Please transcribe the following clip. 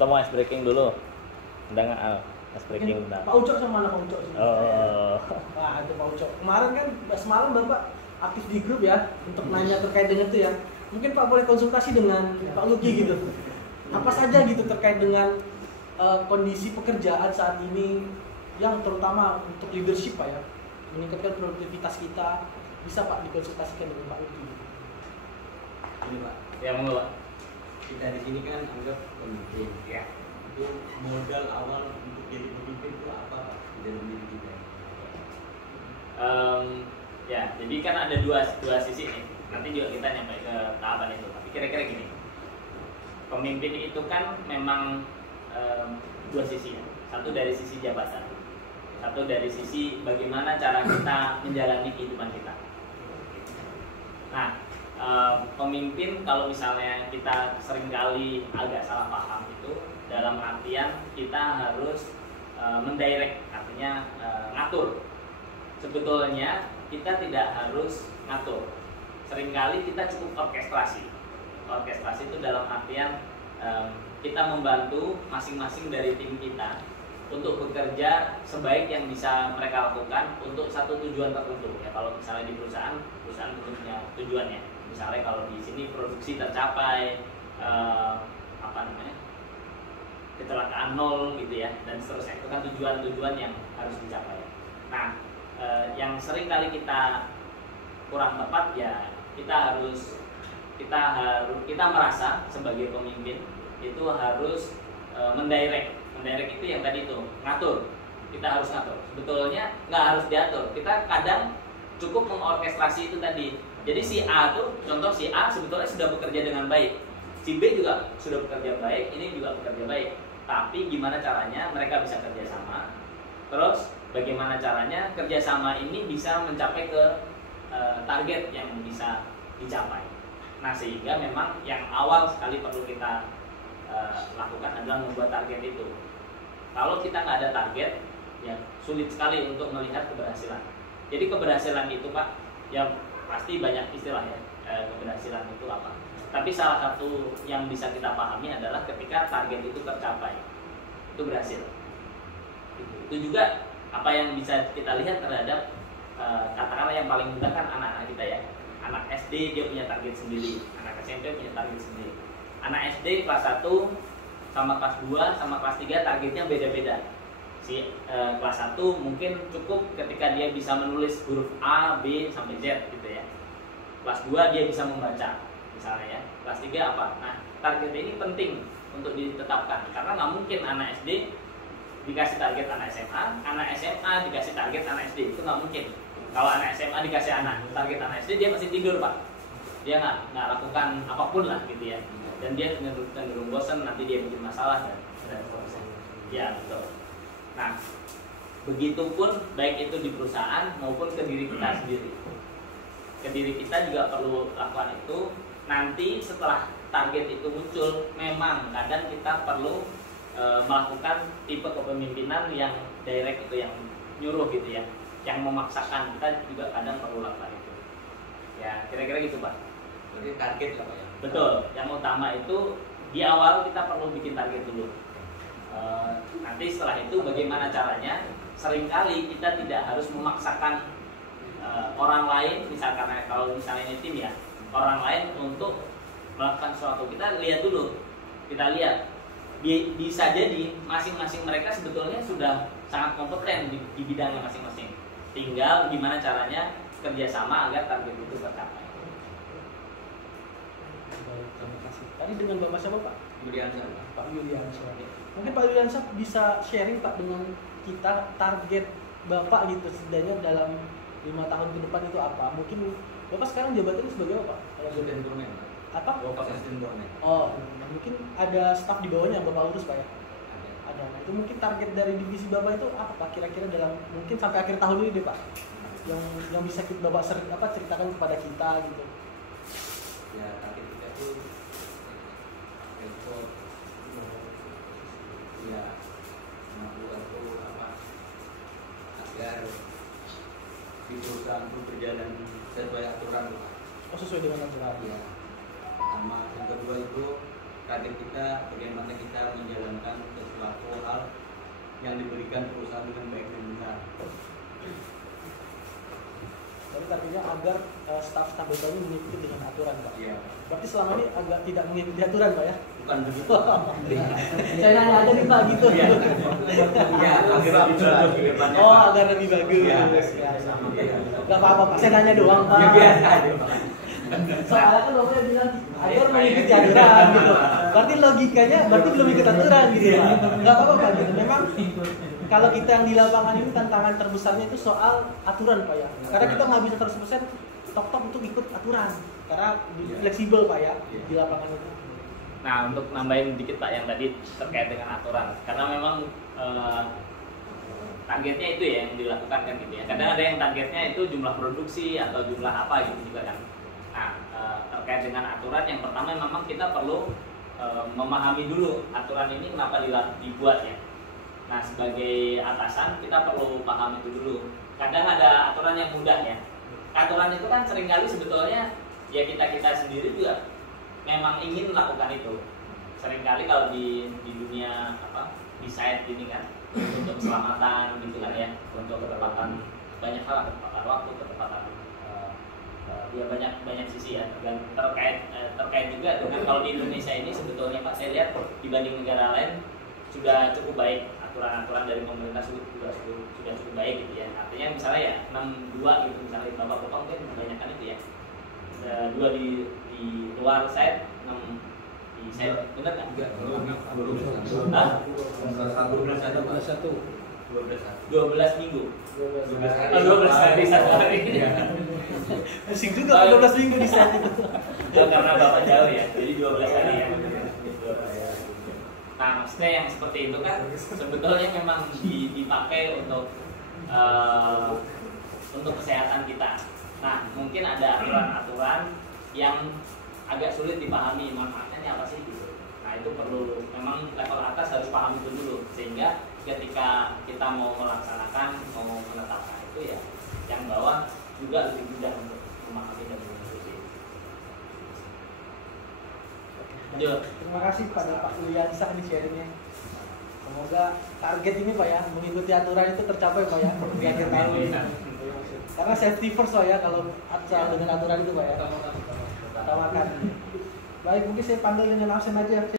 Kita mau ice breaking dulu. Udah nggak ice breaking bentar. Pak Ucok sama anak Pak Ucok. Oh. Wah, itu Pak Ucok. Kemarin kan semalam Bapak aktif di grup ya untuk nanya terkait dengan itu ya. Mungkin Pak boleh konsultasi dengan Pak Luki gitu. Apa saja gitu terkait dengan kondisi pekerjaan saat ini yang terutama untuk leadership Pak ya. Meningkatkan produktivitas kita. Bisa Pak dikonsultasikan dengan Pak Luki gitu. Ini Pak, Ya monggo Pak. kita di sini kan anggap pemimpin. Ya. Itu modal awal untuk jadi pemimpin itu apa Pak di dalam diri kita? Ya, jadi kan ada dua sisi nih. Nanti juga kita nyampe ke tahapan itu. Tapi kira-kira gini. Pemimpin itu kan memang dua sisi ya. Satu dari sisi jabatan. Satu dari sisi bagaimana cara kita menjalani kehidupan kita. Nah, pemimpin kalau misalnya kita seringkali agak salah paham itu dalam artian kita harus mendirect, artinya ngatur. Sebetulnya kita tidak harus ngatur. Seringkali kita cukup orkestrasi. Orkestrasi itu dalam artian kita membantu masing-masing dari tim kita untuk bekerja sebaik yang bisa mereka lakukan untuk satu tujuan tertentu. Ya kalau misalnya di perusahaan tentu punya tujuannya. Misalnya kalau di sini produksi tercapai, kecelakaan nol gitu ya, dan seterusnya. Itu kan tujuan-tujuan yang harus dicapai. Nah, yang sering kali kita kurang tepat ya kita merasa sebagai pemimpin itu harus mendirect itu yang tadi itu ngatur. Kita harus ngatur. Sebetulnya nggak harus diatur. Kita kadang cukup mengorkestrasi itu tadi. Jadi si A tuh, contoh si A sebetulnya sudah bekerja dengan baik. Si B juga sudah bekerja baik, ini juga bekerja baik. Tapi gimana caranya mereka bisa kerjasama? Terus bagaimana caranya kerjasama ini bisa mencapai ke target yang bisa dicapai. Nah sehingga memang yang awal sekali perlu kita lakukan adalah membuat target itu. Kalau kita nggak ada target, ya sulit sekali untuk melihat keberhasilan. Jadi keberhasilan itu Pak, ya pasti banyak istilah ya, keberhasilan itu apa. Tapi salah satu yang bisa kita pahami adalah ketika target itu tercapai, itu berhasil. Itu juga apa yang bisa kita lihat terhadap katakanlah yang paling mudah kan anak-anak kita ya. Anak SD dia punya target sendiri, anak SMP punya target sendiri. Anak SD kelas 1 sama kelas 2 sama kelas 3 targetnya beda-beda. Si kelas 1 mungkin cukup ketika dia bisa menulis huruf A, B sampai Z gitu ya. Kelas 2 dia bisa membaca misalnya ya. Kelas 3 apa? Nah, target ini penting untuk ditetapkan karena nggak mungkin anak SD dikasih target anak SMA dikasih target anak SD, itu nggak mungkin. Kalau anak SMA dikasih target anak SD, dia pasti tidur Pak. Dia nggak lakukan apapun lah gitu ya. Dan dia cenderung bosan, nanti dia bikin masalah dan seterusnya. Ya betul. Nah, begitupun baik itu di perusahaan maupun ke diri kita sendiri. Ke diri kita juga perlu lakukan itu. Nanti setelah target itu muncul, memang kadang kita perlu melakukan tipe kepemimpinan yang direct itu, yang nyuruh gitu ya, yang memaksakan. Kita juga kadang perlu lakukan itu. Ya kira-kira gitu Pak. Berarti target apa ya? Betul. Yang utama itu di awal kita perlu bikin target dulu. Nanti setelah itu bagaimana caranya? Seringkali kita tidak harus memaksakan orang lain, misalkan kalau misalnya ini tim ya, orang lain untuk melakukan sesuatu. Kita lihat dulu. Kita lihat. Bisa jadi masing-masing mereka sebetulnya sudah sangat kompeten di bidangnya masing-masing. Tinggal gimana caranya kerjasama agar target itu tercapai. Terima kasih. Tadi dengan Bapak siapa Pak? Yuliansa. Pak Yuliansa. Mungkin Pak Yuliansa bisa sharing Pak dengan kita target Bapak gitu setidaknya dalam 5 tahun ke depan itu apa? Mungkin Bapak sekarang jabatannya sebagai apa? Kalau Asisten Burnen. apa? Asisten Burnen. Oh, mungkin ada staf di bawahnya yang Bapak urus Pak ya? Ada. Nah, itu mungkin target dari divisi Bapak itu apa Pak? Kira-kira dalam mungkin sampai akhir tahun ini deh Pak. Yang bisa Bapak ceritakan kepada kita gitu. Ya, target kita itu ya membuat apa agar di perusahaan itu berjalan sesuai aturan Pak. Oh, sesuai dengan aturan. Ya. Pertama, yang kedua itu target kita bagaimana kita menjalankan yang diberikan perusahaan dengan baik dan benar. Jadi artinya agar staf-staf BPOM ini mengikuti dengan aturan, Pak. Iya. Berarti selama ini agak tidak mengikuti aturan, Pak ya? Bukan begitu. Saya nanya aja nih, Pak, gitu. Iya. Iya, agar lebih bagus ke depannya, Oh, Pak. agar lebih bagus. Iya. Ya, Gak apa-apa, Pak. Saya nanya doang, Pak. Ya biasa aja, Pak. Soalnya kan Bapak bilang agar mengikuti aturan gitu. Berarti logikanya berarti belum ikut aturan gitu ya. Enggak apa-apa Pak gitu. Memang kalau kita yang di lapangan ini tantangan terbesarnya itu soal aturan Pak ya. Karena kita nggak bisa 100% tok-tok untuk ikut aturan. Karena fleksibel Pak ya di lapangan itu. Nah, untuk nambahin dikit Pak yang tadi terkait dengan aturan, karena memang targetnya itu ya yang dilakukan kan gitu ya. Kadang ada yang targetnya itu jumlah produksi atau jumlah apa gitu juga kan. Nah, terkait dengan aturan yang pertama memang kita perlu memahami dulu aturan ini kenapa dibuat ya. Nah, sebagai atasan kita perlu paham itu dulu. Kadang ada aturan yang mudah ya. Aturan itu kan seringkali sebetulnya ya kita sendiri juga memang ingin melakukan itu. Seringkali kalau di dunia di site ini kan untuk keselamatan gitu kan ya, untuk ketepatan banyak hal, ketepatan waktu, ketepatan ya banyak sisi ya, dan terkait juga dengan kalau di Indonesia ini sebetulnya Pak saya lihat dibanding negara lain sudah cukup baik, aturan-aturan dari pemerintah sudah cukup baik gitu ya. Artinya misalnya ya 62 gitu misalnya Bapak mungkin kebanyakan itu ya. 2 di luar site, 6 di site, benar nggak? Enggak, 12 minggu. 12 hari. 12 hari satu hari. Pusing juga 12 minggu di saat itu. Karena Bapak jauh ya, jadi 12 hari ya. Nah, maksudnya yang seperti itu kan sebetulnya memang dipakai untuk kesehatan kita. Nah, mungkin ada aturan-aturan yang agak sulit dipahami manfaatnya apa sih gitu. Nah, itu perlu memang level atas harus paham itu dulu sehingga ketika kita mau melaksanakan, mau menetapkan itu ya yang bawah juga lebih mudah untuk memahami dan mengikuti. Terima kasih pada Pak Yuliansah nih sharingnya. Semoga target ini Pak ya mengikuti aturan itu tercapai Pak ya di akhir tahun ini. Karena safety first Pak ya kalau dengan aturan itu Pak ya. Utamakan. Baik, mungkin saya panggil dengan absen aja.